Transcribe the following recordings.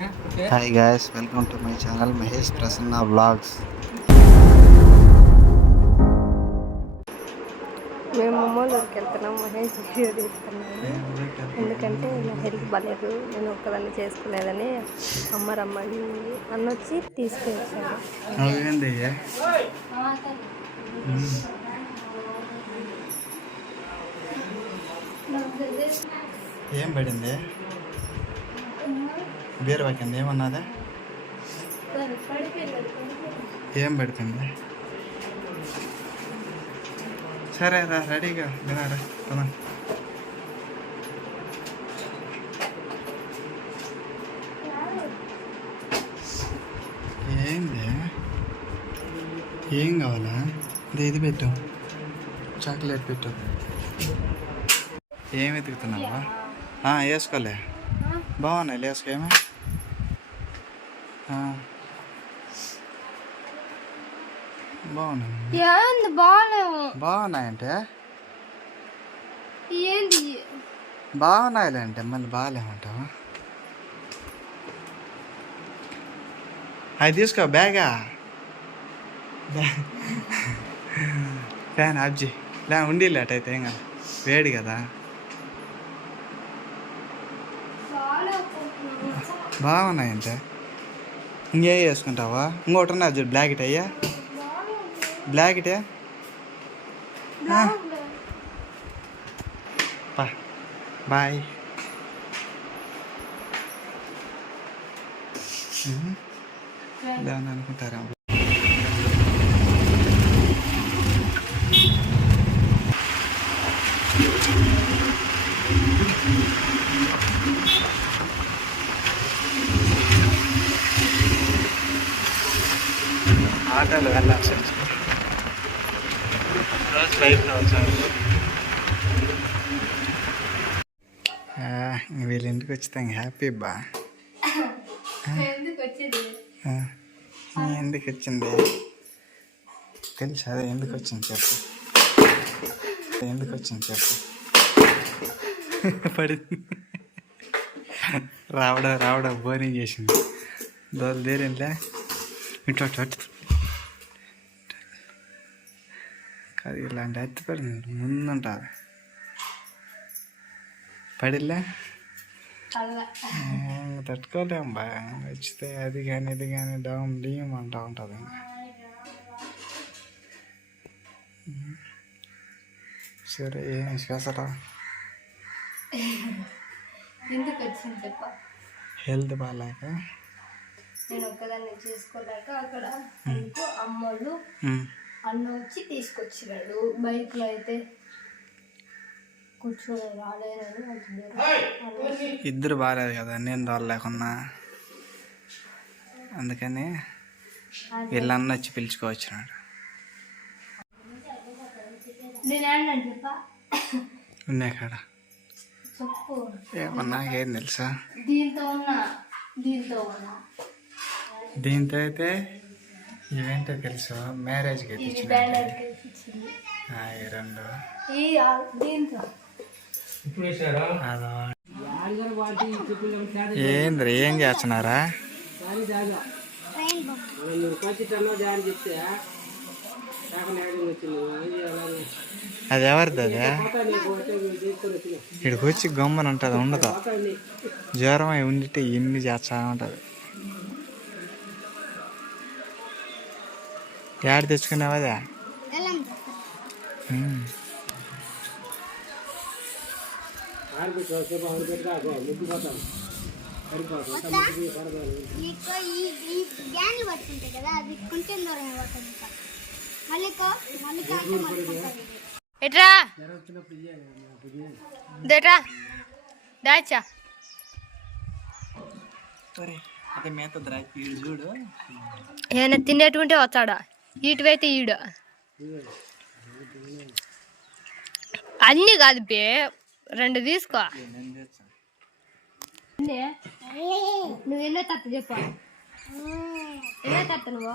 Hi guys welcome to my channel Mahesh Prasanna vlogs మేము అమ్మోళ్ళ ఊరికి వెళ్తున్నాం మహేష్ వీడియో తీస్తున్నాను ఎందుకంటే నా హెల్త్ బాగాలేదు నేను ఒక్కదాన్ని చేసుకోలేదని అమ్మ రమ్మని అన్న వచ్చి తీసుకొచ్చాను ఏంది ఏం పడింది? బీర పక్కింది ఏమన్నదా ఏం పడుతుంది సరే రా రెడీగా వినారా పద ఏంది ఏం కావాలా ఇది ఇది పెట్టు చాక్లెట్ పెట్టు ఏం వెతుకుతున్నావా వేసుకోలే బాగున్నాయి ఏమో ఆ. బాగున్నాయి ఏంది బాగాలేవు బాగున్నాయంటే? ఏంది? బాగున్నాయిలే అంటే మళ్ళీ బాగాలేమంటావా? అది తీసుకో బ్యాగా. ఫ్యాన్ ఆబ్జీ లే ఉండిలే అటైతే ఏం కదా. వేడి కదా. బాగున్నాయంటే? ఇంకే వేసుకుంటావా ఇంకోటి ఉన్నది బ్లాక్ ఇట్ అయ్యా. బ్లాక్ ఇటే పా. బాయ్ అనుకుంటారా ఆటోలో వెళ్ళాల్సి వచ్చింది వచ్చాను వీళ్ళ ఇంటికి వచ్చితే హ్యాపీ బా. ఎందుకు వచ్చేది ఆ, ఎందుకు వచ్చింది? తెలుసు? అదే ఎందుకు వచ్చింది చెప్పు. ఎందుకు వచ్చింది చెప్పు. పడి రావడం రావడం బోరింగ్ చేసింది. దోలు దేరేంలే ఇటు అటు కాదు ఇలాంటి అత్తి పడింది ముందుంటుంది పడిలే? తట్టుకోలేం బా. వచ్చితే అది కానీ ఇది కానీ డౌన్ డీమ్ అంటూ ఉంటుంది. సరే ఏం చేసరా ఎందుకు వచ్చింది చెప్ప. హెల్త్ బాగాలేక నేను ఒక్కదాన్ని చేసుకోలేక అక్కడ ఉమ్. అన్న వచ్చి తీసుకొచ్చినాడు. బైక్లో అయితే కూర్చొని రాలేనని అంటున్నారు ఇద్దరు బాగాలేదు కదా నేను దోరలేకున్నా అందుకని వీళ్ళన్న వచ్చి పిలుచుకోవచ్చినాడు. నేను ఏంటంటే చెప్ప? ఉన్నాయి కాడ ఏమన్నా ఏం తెలుసా? దీంతో ఉన్నా దీంతో ఉన్నా. దీంతో అయితే ఇవేంటో తెలుసు మ్యారేజ్కి అయితే ఈ రెండు. ఏంద్ర ఏం చేస్తున్నారా? అది ఎవరిది అదే? ఇక్కడికి వచ్చి గమ్మని ఉంటుంది ఉండదు. జ్వరం అయి ఉండితే ఎన్ని చేస్తా ఉంటుంది కాక పట్టుకుంటుంది ఎట్రా? దేట్రా దాచా ఏమైనా తినేటుంటే వచ్చాడా? ఇటువైతే ఈడు. అన్నీ కాదు బే రెండు తీసుకో. నువ్వు ఎన్నో తత్త చెప్పు. ఎన్నో తత్త నువ్వు?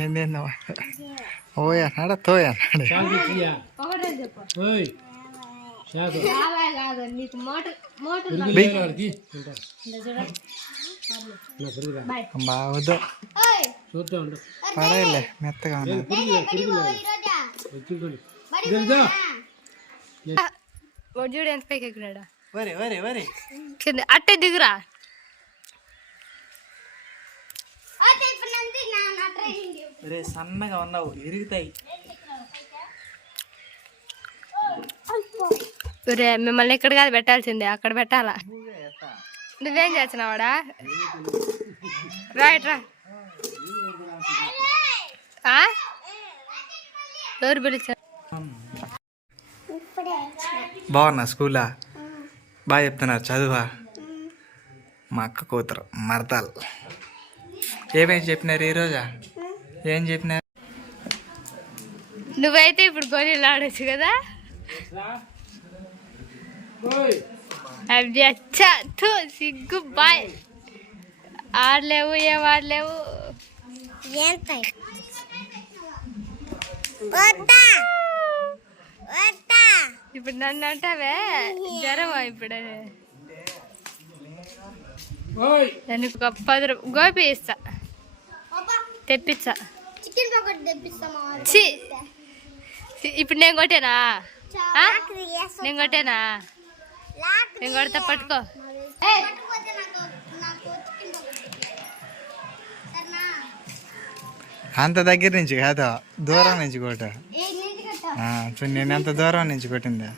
ఏందేందవ్వ ఓయ్ అన్నాడా? తోయ్ అన్నాడు. ఒకటే చెప్పు యాభై కాదు నీకు మోటార్ మోటార్ బాగుద్దు పడేలే మెత్తగా చూడు ఎంత పైకి ఎక్కినాడా? వరే వరే వరే. కింద అట్టే దిగురా. రే సన్నగా ఉన్నావు ఇరుగుతాయి రే మిమ్మల్ని ఇక్కడ కాదు పెట్టాల్సిందే అక్కడ పెట్టాలా? నువ్వేం చేస్తున్నావాడా? రైట్ రా ఆ? ఎవరు పిలిచారు? బాగున్నా స్కూలా? బాగా చెప్తున్నారు చదువా? మా అక్క కూతురు మరతాలు. ఏమేమి చెప్పినారు ఈరోజా ఏం చెప్పినారు? నువ్వైతే ఇప్పుడు గోళీలు ఆడొచ్చు కదా? అచ్చా థు, సిగ్గు బాయ్ ఆడలేవు ఏం ఆడలేవు ఇప్పుడు నన్ను అంటావే? జ్వరమా ఇప్పుడు? దానికి ఒక పది రూ- గోపి ఇస్తా. ఛీ. ఇప్పుడు నేను కొట్టేనా? నేను కొట్టేనా? నేను కొడతా పట్టుకో. అంత దగ్గర నుంచి కాదు దూరం నుంచి కొట్ట. చూడు నేను ఎంత దూరం నుంచి కొట్టింది.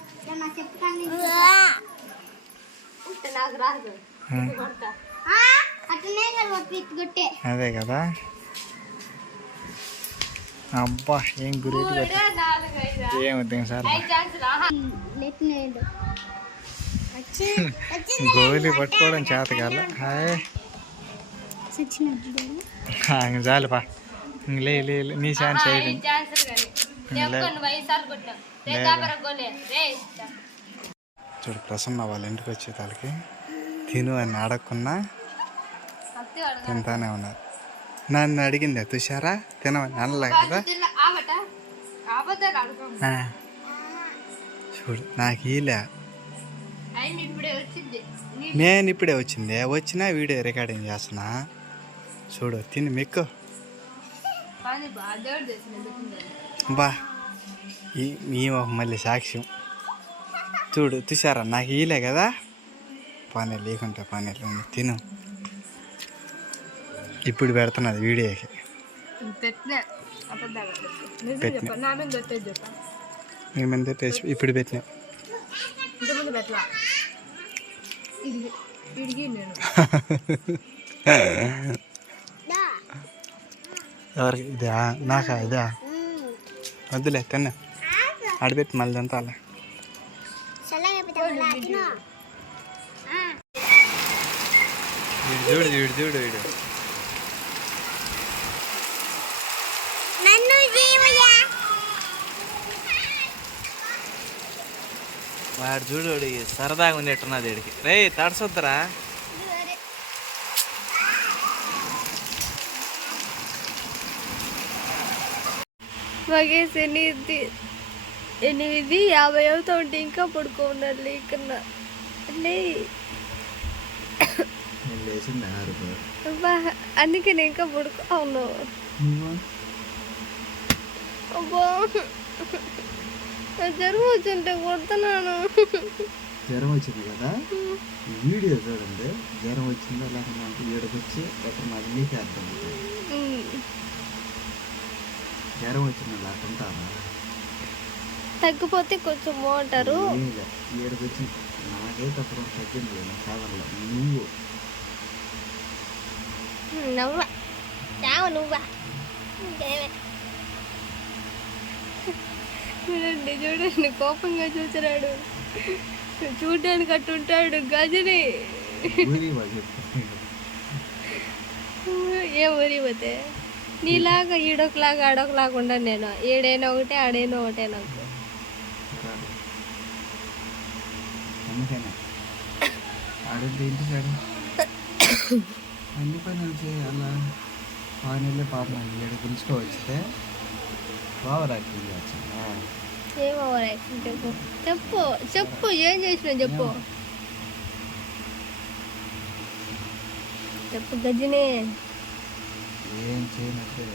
అదే కదా. అబ్బా ఏం గురి ఏమవుతుంది సార్? గోలి పట్టుకోవడం చేత కాల హాయ్. ఇంక చాలుపా ఇంక లే లే. నీ ఛాన్స్ చూడు ప్రసన్న వాళ్ళ ఇంటికి వచ్చే తలకి తిను అని అడగకున్నా తింటానే ఉన్నారు నన్ను అడిగింది తుషారా? తినమని అనలే కదా. చూడు నాకు ఈలే నేను ఇప్పుడే వచ్చింది. వచ్చినా వీడియో రికార్డింగ్ చేస్తున్నా. చూడు తిని తెచ్చిన బా ఈ మళ్ళీ సాక్ష్యం. చూడు తుషారా నాకు ఈలే కదా. పానీ లేకుంటే పానీ తిను. ఇప్పుడు పెడుతున్నది వీడియోకి. పెట్టినా? అబద్ధాలు నిజం పెట్టినా. చెప్పా నా మీద దొట్టేది చెప్పా మేమంతా టేస్ట్ ఇప్పుడు పెట్టినా ఇడిగి ఇడిగి నేను. ఎవరికి? ఇదా? నాకా? ఇదా? వద్దులే తిన్నా. ఆడబెట్టి మళ్ళీ పెట్టాలి తిను వీడు చూడు వీడు చూడు వీడు నన్ను జీవయ్యా వాడు చూడు సరదాగా ఉండేట్టున్నది వీడికి రే తడసొద్దురా. మగేసి ఎనిమిది ఎనిమిది యాభై అవుతా ఉంటే ఇంకా పడుకోన్నారు లేకన్నా లే లేచింది ఆరు అబ్బా అందుకే నేను ఇంకా పడుకో అవును అబ్బా. జ్వరం వచ్చింటే కొడుతున్నాను. జ్వరం వచ్చింది కదా? ఈ వీడియో చూడండి. జ్వరం వచ్చిందా లేకుండా అంటే ఈడకొచ్చి బెటర్ నాకు మీకే అర్థం. జ్వరం వచ్చిందా లేకుంటారా తగ్గిపోతే కొంచెం మోటారు ఈడకొచ్చి నాకే తప్పడం తగ్గింది నా సాధనలో నువ్వు. నవ్వ. నువ్వా. చూడండి చూడండి కోపంగా చూసినాడు చూడడానికి అట్టుంటాడు గజని. ఊరి ఏం ఊరిపోతే నీలాగా ఈడొకలాగా ఆడొకలాగా ఉండను నేను. ఈడైనా ఒకటే ఆడైనా ఒకటే నాకు. అన్ని పనులు చేయాలా పాపం ఏడు పిలుచుకో ఏం ఓవర్ యాక్షన్ చెప్పు చెప్పు చెప్పు ఏం చేసినా చెప్పు చెప్పు గజిని ఏం చేయనట్టే